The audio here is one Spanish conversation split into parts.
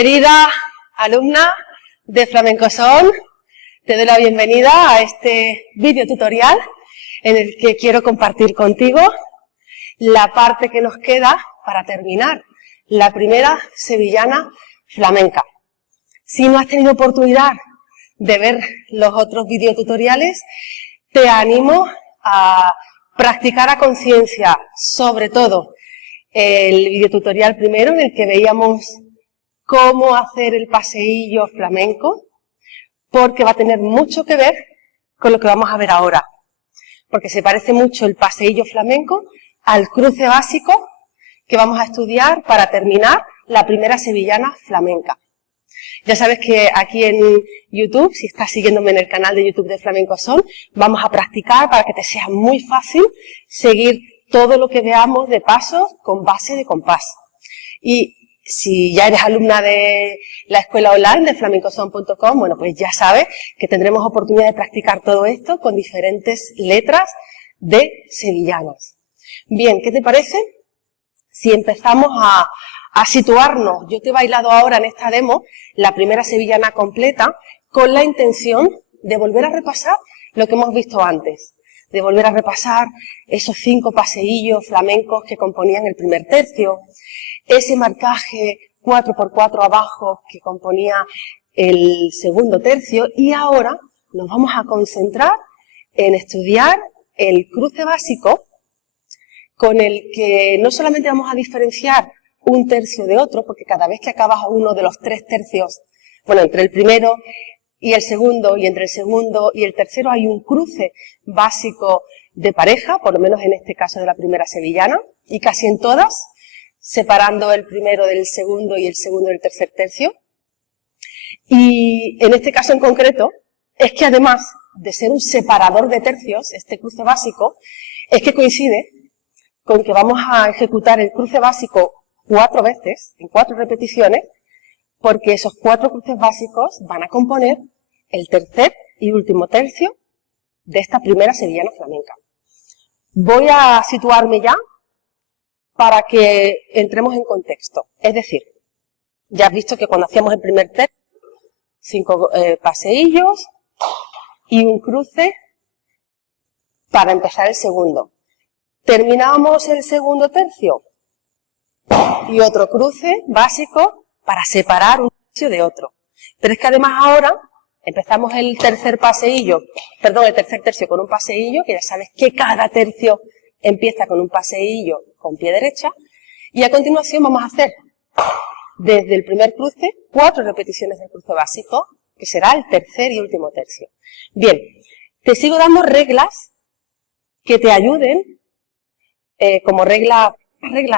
Querida alumna de Flamenco Son, te doy la bienvenida a este vídeo tutorial en el que quiero compartir contigo la parte que nos queda para terminar la primera sevillana flamenca. Si no has tenido oportunidad de ver los otros videotutoriales, te animo a practicar a conciencia, sobre todo el videotutorial primero en el que veíamos cómo hacer el paseillo flamenco, porque va a tener mucho que ver con lo que vamos a ver ahora, porque se parece mucho el paseillo flamenco al cruce básico que vamos a estudiar para terminar la primera sevillana flamenca. Ya sabes que aquí en YouTube, si estás siguiéndome en el canal de YouTube de Flamenco Son, vamos a practicar para que te sea muy fácil seguir todo lo que veamos de pasos con base de compás. Y si ya eres alumna de la escuela online de flamencoson.com, bueno, pues ya sabes que tendremos oportunidad de practicar todo esto con diferentes letras de sevillanas. Bien, ¿qué te parece si empezamos a situarnos? Yo te he bailado ahora en esta demo la primera sevillana completa con la intención de volver a repasar lo que hemos visto antes, de volver a repasar esos 5 paseillos flamencos que componían el primer tercio, ese marcaje 4×4 abajo que componía el segundo tercio, y ahora nos vamos a concentrar en estudiar el cruce básico con el que no solamente vamos a diferenciar un tercio de otro, porque cada vez que acabas uno de los 3 tercios, bueno, entre el primero y el segundo, y entre el segundo y el tercero hay un cruce básico de pareja, por lo menos en este caso de la primera sevillana, y casi en todas, separando el primero del segundo y el segundo del tercer tercio. Y en este caso en concreto, es que además de ser un separador de tercios, este cruce básico, es que coincide con que vamos a ejecutar el cruce básico 4 veces, en 4 repeticiones, porque esos 4 cruces básicos van a componer el tercer y último tercio de esta primera sevillana flamenca. Voy a situarme ya para que entremos en contexto. Es decir, ya has visto que cuando hacíamos el primer tercio, 5 paseillos y un cruce para empezar el segundo. Terminábamos el segundo tercio y otro cruce básico para separar un tercio de otro. Pero es que además ahora empezamos el tercer tercio con un paseillo, que ya sabes que cada tercio empieza con un paseillo con pie derecha, y a continuación vamos a hacer desde el primer cruce 4 repeticiones del cruce básico, que será el tercer y último tercio. Bien, te sigo dando reglas que te ayuden como reglas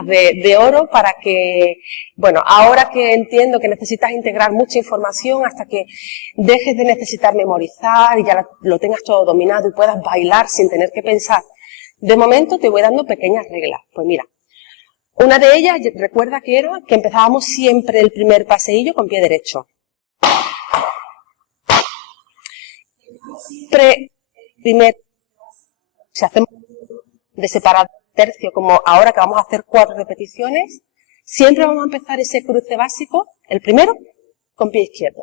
de oro para que, bueno, ahora que entiendo que necesitas integrar mucha información hasta que dejes de necesitar memorizar y ya lo tengas todo dominado y puedas bailar sin tener que pensar, de momento te voy dando pequeñas reglas. Pues mira, una de ellas, recuerda que era que empezábamos siempre el primer paseillo con pie derecho. Siempre si hacemos de separar tercio, como ahora que vamos a hacer 4 repeticiones, siempre vamos a empezar ese cruce básico, el primero, con pie izquierdo.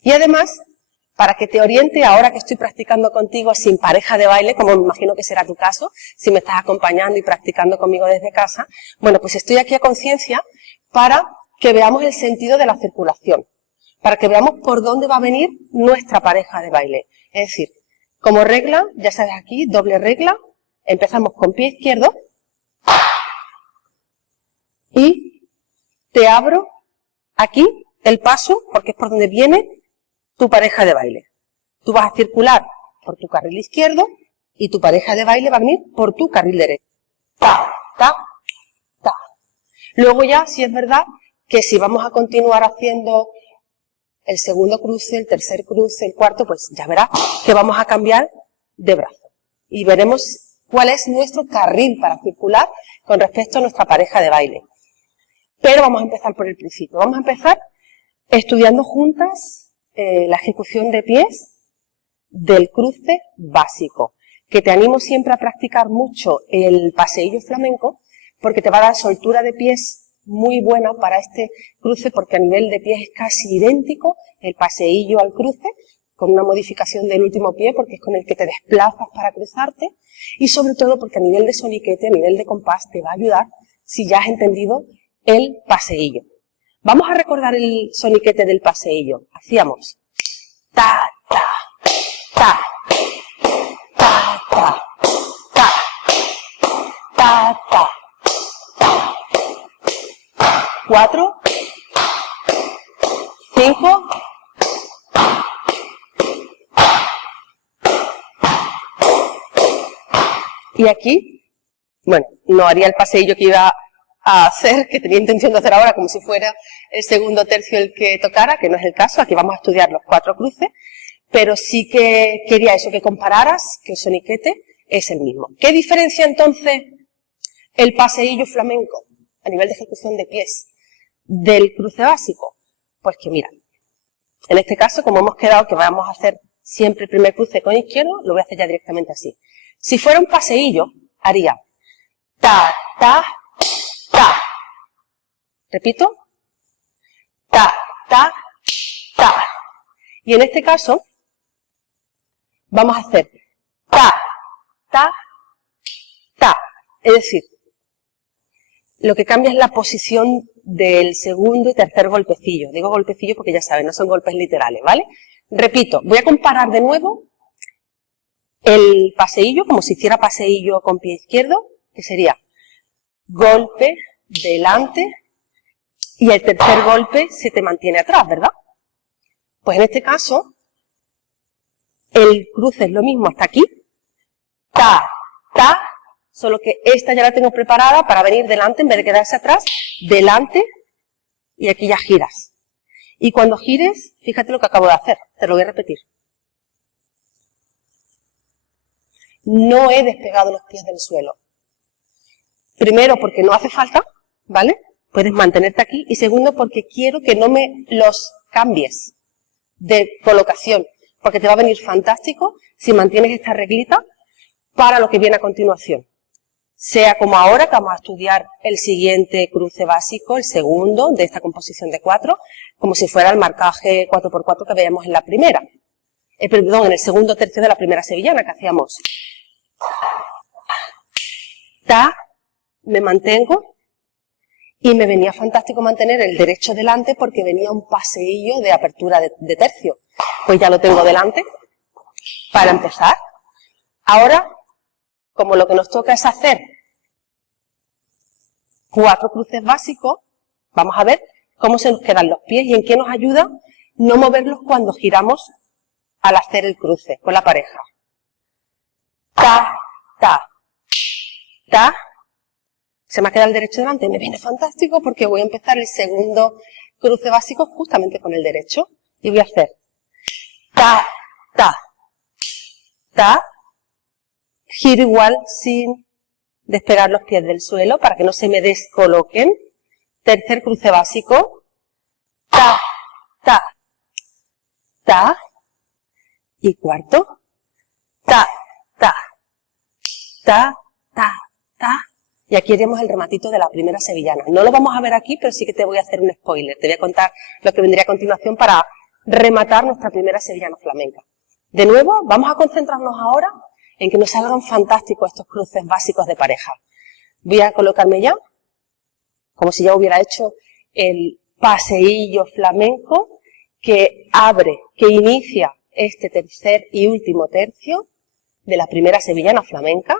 Y además, para que te oriente, ahora que estoy practicando contigo sin pareja de baile, como me imagino que será tu caso, si me estás acompañando y practicando conmigo desde casa, bueno, pues estoy aquí a conciencia para que veamos el sentido de la circulación, para que veamos por dónde va a venir nuestra pareja de baile. Es decir, como regla, ya sabes aquí, doble regla, empezamos con pie izquierdo y te abro aquí el paso, porque es por donde viene tu pareja de baile. Tú vas a circular por tu carril izquierdo y tu pareja de baile va a venir por tu carril derecho. Ta, ta, ta. Luego ya, si es verdad, que si vamos a continuar haciendo el segundo cruce, el tercer cruce, el cuarto, pues ya verás que vamos a cambiar de brazo. Y veremos cuál es nuestro carril para circular con respecto a nuestra pareja de baile. Pero vamos a empezar por el principio. Vamos a empezar estudiando juntas la ejecución de pies del cruce básico, que te animo siempre a practicar mucho el paseillo flamenco, porque te va a dar soltura de pies muy buena para este cruce porque a nivel de pies es casi idéntico el paseillo al cruce, con una modificación del último pie porque es con el que te desplazas para cruzarte y sobre todo porque a nivel de soniquete, a nivel de compás te va a ayudar si ya has entendido el paseillo. Vamos a recordar el soniquete del paseillo. Hacíamos ta, ta, ta, ta, ta, ta, ta, ta, ta. 4, 5, y aquí, bueno, no haría el paseillo que iba a hacer, que tenía intención de hacer ahora, como si fuera el segundo tercio el que tocara, que no es el caso, aquí vamos a estudiar los 4 cruces, pero sí que quería eso, que compararas, que el soniquete es el mismo. ¿Qué diferencia entonces el paseillo flamenco a nivel de ejecución de pies del cruce básico? Pues que mira, en este caso, como hemos quedado que vamos a hacer siempre el primer cruce con izquierdo, lo voy a hacer ya directamente así. Si fuera un paseillo, haría ta, ta, ta. Repito, ta, ta, ta. Y en este caso, vamos a hacer ta, ta, ta. Es decir, lo que cambia es la posición del segundo y tercer golpecillo. Digo golpecillo porque ya saben, no son golpes literales, ¿vale? Repito, voy a comparar de nuevo el paseillo, como si hiciera paseillo con pie izquierdo, que sería golpe, delante, y el tercer golpe se te mantiene atrás, ¿verdad? Pues en este caso, el cruce es lo mismo hasta aquí, ta, ta, solo que esta ya la tengo preparada para venir delante, en vez de quedarse atrás, delante, y aquí ya giras. Y cuando gires, fíjate lo que acabo de hacer, te lo voy a repetir. No he despegado los pies del suelo. Primero, porque no hace falta, ¿vale? Puedes mantenerte aquí. Y segundo, porque quiero que no me los cambies de colocación, porque te va a venir fantástico si mantienes esta reglita para lo que viene a continuación. Sea como ahora, que vamos a estudiar el siguiente cruce básico, el segundo de esta composición de 4, como si fuera el marcaje 4x4 que veíamos en la primera. Perdón, en el segundo tercio de la primera sevillana que hacíamos. Ta, me mantengo, y me venía fantástico mantener el derecho delante porque venía un paseillo de apertura de tercio. Pues ya lo tengo delante para empezar. Ahora, como lo que nos toca es hacer 4 cruces básicos, vamos a ver cómo se nos quedan los pies y en qué nos ayuda no moverlos cuando giramos al hacer el cruce con la pareja. Ta, ta, ta. Se me ha quedado el derecho delante, me viene fantástico porque voy a empezar el segundo cruce básico justamente con el derecho. Y voy a hacer ta, ta, ta, giro igual sin despegar los pies del suelo para que no se me descoloquen. Tercer cruce básico, ta, ta, ta, y cuarto, ta, ta, ta, ta, ta. Y aquí haremos el rematito de la primera sevillana. No lo vamos a ver aquí, pero sí que te voy a hacer un spoiler. Te voy a contar lo que vendría a continuación para rematar nuestra primera sevillana flamenca. De nuevo, vamos a concentrarnos ahora en que nos salgan fantásticos estos cruces básicos de pareja. Voy a colocarme ya, como si ya hubiera hecho el paseillo flamenco que abre, que inicia este tercer y último tercio de la primera sevillana flamenca.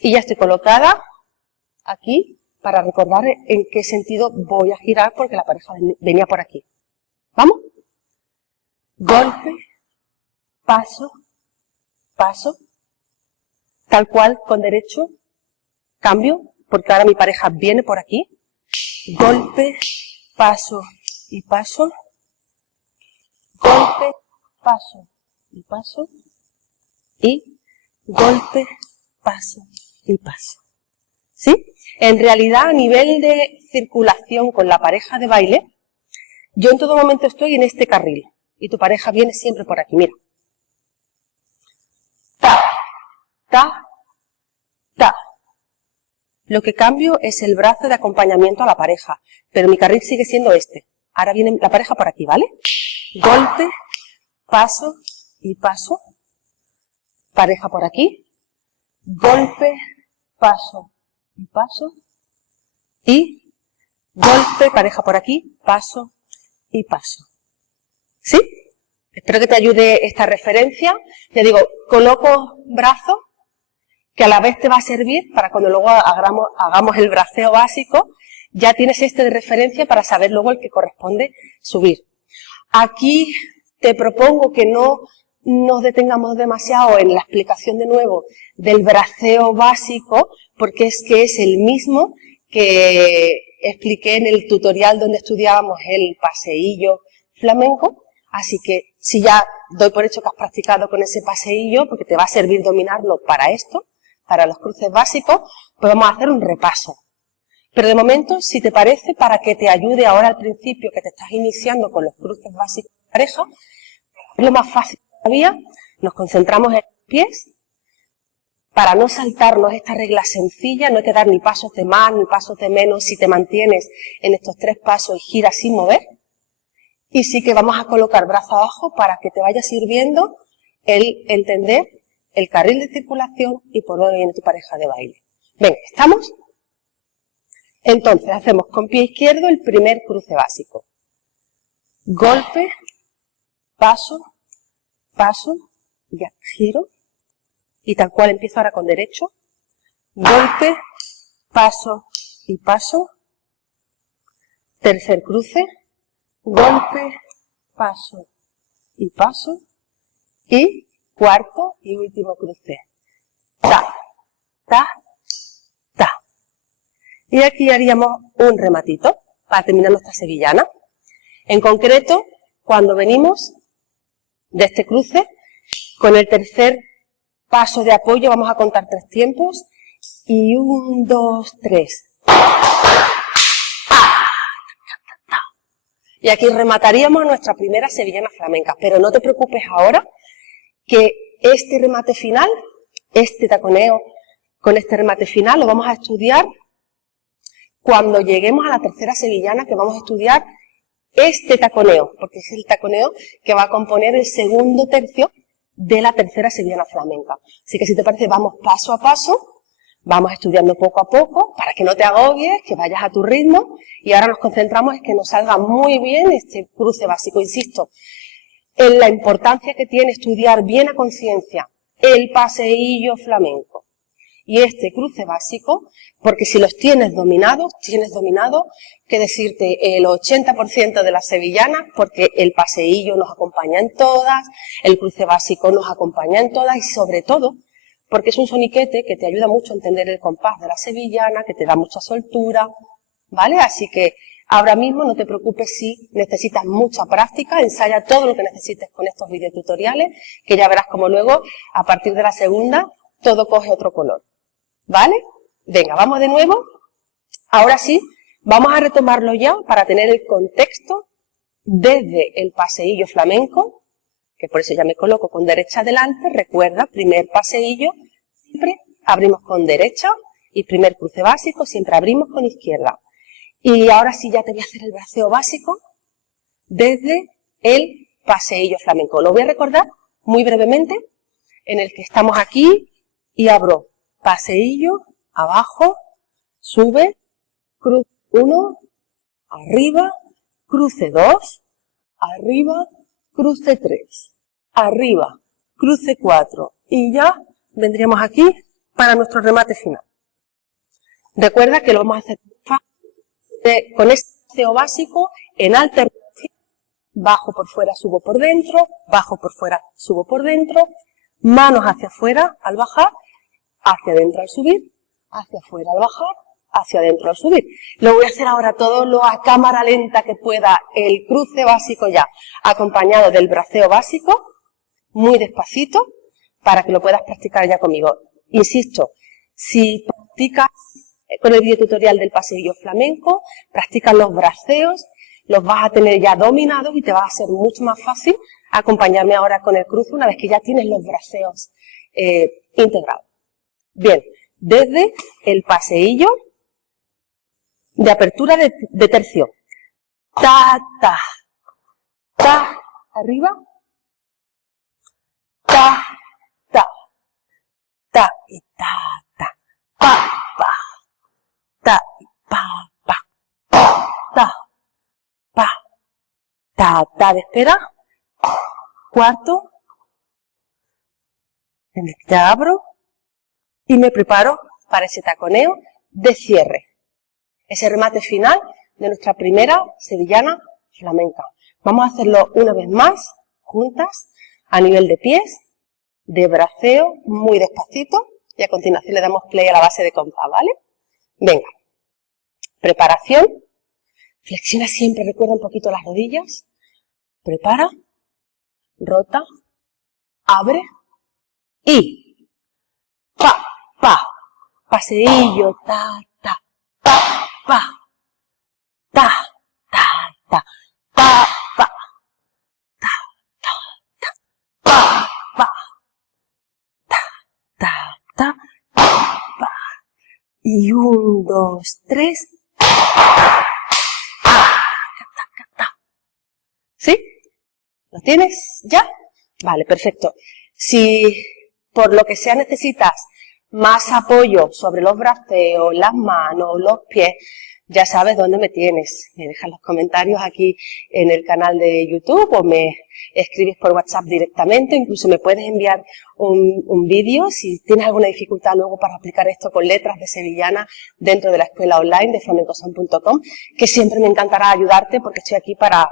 Y ya estoy colocada aquí para recordar en qué sentido voy a girar porque la pareja venía por aquí. ¿Vamos? Golpe, paso, paso, tal cual con derecho, cambio, porque ahora mi pareja viene por aquí. Golpe, paso y paso, golpe, paso y paso, y golpe, paso y paso. ¿Sí? En realidad, a nivel de circulación con la pareja de baile, yo en todo momento estoy en este carril y tu pareja viene siempre por aquí, mira. Ta, ta, ta, Lo que cambio es el brazo de acompañamiento a la pareja, pero mi carril sigue siendo este. Ahora viene la pareja por aquí, ¿vale? Golpe, paso y paso. Pareja por aquí. Golpe, paso y paso. Y golpe, pareja por aquí, paso y paso. ¿Sí? Espero que te ayude esta referencia. Ya digo, coloco brazos que a la vez te va a servir para cuando luego hagamos el braceo básico, ya tienes este de referencia para saber luego el que corresponde subir. Aquí te propongo que no nos detengamos demasiado en la explicación de nuevo del braceo básico, porque es que es el mismo que expliqué en el tutorial donde estudiábamos el paseillo flamenco, así que si ya doy por hecho que has practicado con ese paseillo, porque te va a servir dominarlo para esto, para los cruces básicos, pues vamos a hacer un repaso. Pero de momento, si te parece, para que te ayude ahora al principio que te estás iniciando con los cruces básicos de pareja, es lo más fácil todavía, nos concentramos en los pies, para no saltarnos esta regla sencilla, no hay que dar ni pasos de más ni pasos de menos si te mantienes en estos 3 pasos y giras sin mover. Y sí que vamos a colocar brazo abajo para que te vaya sirviendo el entender el carril de circulación y por dónde viene tu pareja de baile. Venga, ¿estamos? Entonces, hacemos con pie izquierdo el primer cruce básico. Golpe, paso, paso, ya, giro. Y tal cual empiezo ahora con derecho. Golpe, paso y paso. Tercer cruce. Golpe, paso y paso. Y cuarto y último cruce. Ta, ta, ta. Y aquí haríamos un rematito para terminar nuestra sevillana. En concreto, cuando venimos de este cruce, con el tercer paso de apoyo vamos a contar 3 tiempos. Y 1, 2, 3. Y aquí remataríamos nuestra primera sevillana flamenca. Pero no te preocupes ahora, que este remate final, este taconeo con este remate final, lo vamos a estudiar cuando lleguemos a la tercera sevillana, que vamos a estudiar este taconeo, porque es el taconeo que va a componer el segundo tercio de la tercera sevillana flamenca. Así que si te parece, vamos paso a paso, vamos estudiando poco a poco, para que no te agobies, que vayas a tu ritmo, y ahora nos concentramos en que nos salga muy bien este cruce básico. Insisto en la importancia que tiene estudiar bien a conciencia el paseillo flamenco y este cruce básico, porque si los tienes dominado que decirte el 80% de las sevillanas, porque el paseillo nos acompaña en todas, el cruce básico nos acompaña en todas y sobre todo porque es un soniquete que te ayuda mucho a entender el compás de la sevillana, que te da mucha soltura, ¿vale? Así que ahora mismo no te preocupes si necesitas mucha práctica, ensaya todo lo que necesites con estos videotutoriales, que ya verás como luego, a partir de la segunda, todo coge otro color, ¿vale? Venga, vamos de nuevo. Ahora sí, vamos a retomarlo ya para tener el contexto desde el paseillo flamenco, que por eso ya me coloco con derecha adelante. Recuerda, primer paseillo, siempre abrimos con derecha y primer cruce básico, siempre abrimos con izquierda. Y ahora sí ya te voy a hacer el braceo básico desde el paseillo flamenco. Lo voy a recordar muy brevemente, en el que estamos aquí y abro paseillo, abajo, sube, cruce 1, arriba, cruce 2, arriba, cruce 3, arriba, cruce 4 y ya vendríamos aquí para nuestro remate final. Recuerda que lo vamos a hacer con este braceo básico en alternancia, bajo por fuera, subo por dentro, bajo por fuera, subo por dentro, manos hacia afuera al bajar, hacia adentro al subir, hacia afuera al bajar, hacia adentro al subir. Lo voy a hacer ahora todo lo a cámara lenta que pueda, el cruce básico ya, acompañado del braceo básico, muy despacito, para que lo puedas practicar ya conmigo. Insisto, si practicas con el videotutorial del paseillo flamenco, practicas los braceos, los vas a tener ya dominados y te va a ser mucho más fácil acompañarme ahora con el cruce una vez que ya tienes los braceos integrados. Bien, desde el paseillo de apertura de tercio. Ta, ta, ta, arriba, ta, ta, ta y ta, ta, pa, pa, ta y pa, pa, ta, pa, ta, ta de espera, cuarto, en el que ya abro y me preparo para ese taconeo de cierre, ese remate final de nuestra primera sevillana flamenca. Vamos a hacerlo una vez más, juntas, a nivel de pies, de braceo, muy despacito, y a continuación le damos play a la base de compás, ¿vale? Venga, preparación, flexiona siempre, recuerda un poquito las rodillas, prepara, rota, abre, y pa, pa, paseillo, ta, ta, pa, pa, ta, ta, ta, pa, pa, ta, ta, ta, pa, pa, ta, ta, ta, pa, y 1, 2, 3, ¿sí? ¿Lo tienes ya? Vale, perfecto. Si por lo que sea necesitas más apoyo sobre los braceos, las manos, los pies, ya sabes dónde me tienes. Me dejas los comentarios aquí en el canal de YouTube o me escribes por WhatsApp directamente. Incluso me puedes enviar un vídeo si tienes alguna dificultad luego para aplicar esto con letras de sevillana dentro de la escuela online de flamencoson.com, que siempre me encantará ayudarte porque estoy aquí para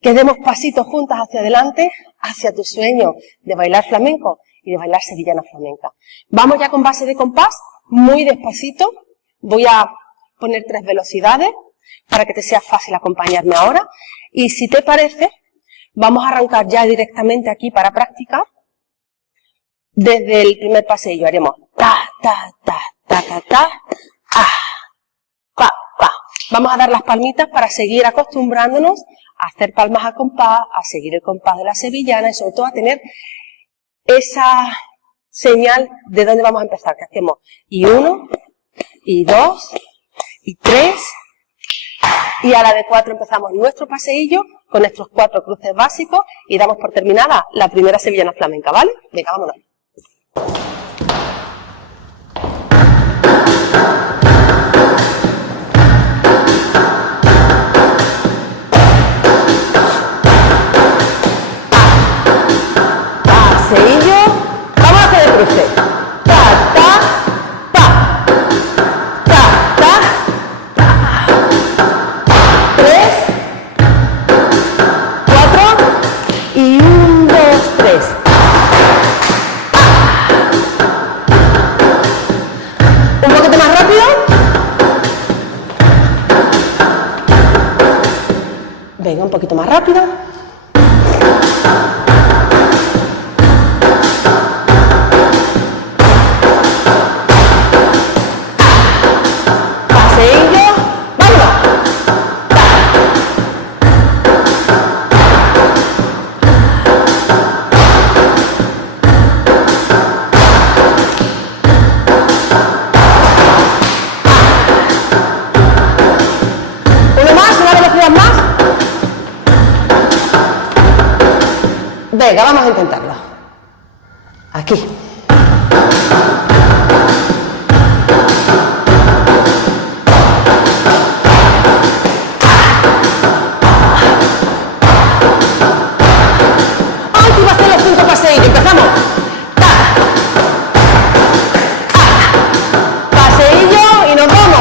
que demos pasitos juntas hacia adelante, hacia tu sueño de bailar flamenco y de bailar sevillana flamenca. Vamos ya con base de compás, muy despacito. Voy a poner 3 velocidades para que te sea fácil acompañarme ahora. Y si te parece, vamos a arrancar ya directamente aquí para practicar. Desde el primer paseillo haremos ta, ta, ta, ta, ta, ta, pa, pa. Vamos a dar las palmitas para seguir acostumbrándonos a hacer palmas a compás, a seguir el compás de la sevillana y sobre todo a tener esa señal de dónde vamos a empezar, que hacemos y 1, y 2, y 3, y a la de 4 empezamos nuestro paseillo con nuestros 4 cruces básicos y damos por terminada la primera sevillana flamenca, ¿vale? Venga, vámonos. Paseillo, vamos a hacer el cruce. Ta, ta, pa. Ta, ta, ta. 3, 4 y 1, 2, 3. Un poquito más rápido. Venga, un poquito más rápido. Venga, vamos a intentarlo. Aquí. Aquí va a ser los 5 paseillos. Empezamos. Ta. Paseillo y nos vamos.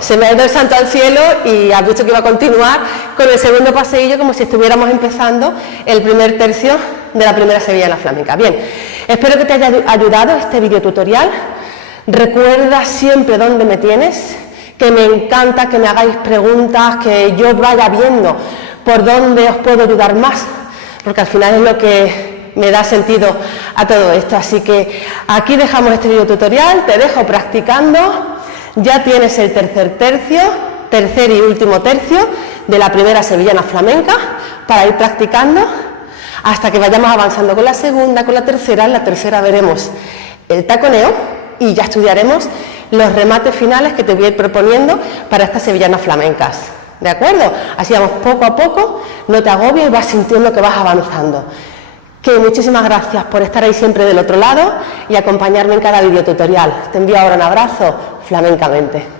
Se me ha ido el santo al cielo y has visto que iba a continuar con el segundo paseillo como si estuviéramos empezando el primer tercio de la primera sevillana flamenca. Bien, espero que te haya ayudado este video tutorial. Recuerda siempre dónde me tienes, que me encanta que me hagáis preguntas, que yo vaya viendo por dónde os puedo ayudar más. porque al final es lo que me da sentido a todo esto. Así que aquí dejamos este video tutorial, te dejo practicando, ya tienes el tercer y último tercio de la primera sevillana flamenca para ir practicando hasta que vayamos avanzando con la segunda, con la tercera. En la tercera veremos el taconeo y ya estudiaremos los remates finales que te voy a ir proponiendo para estas sevillanas flamencas. ¿De acuerdo? Así vamos poco a poco, no te agobies y vas sintiendo que vas avanzando. Que muchísimas gracias por estar ahí siempre del otro lado y acompañarme en cada video tutorial. Te envío ahora un abrazo flamencamente.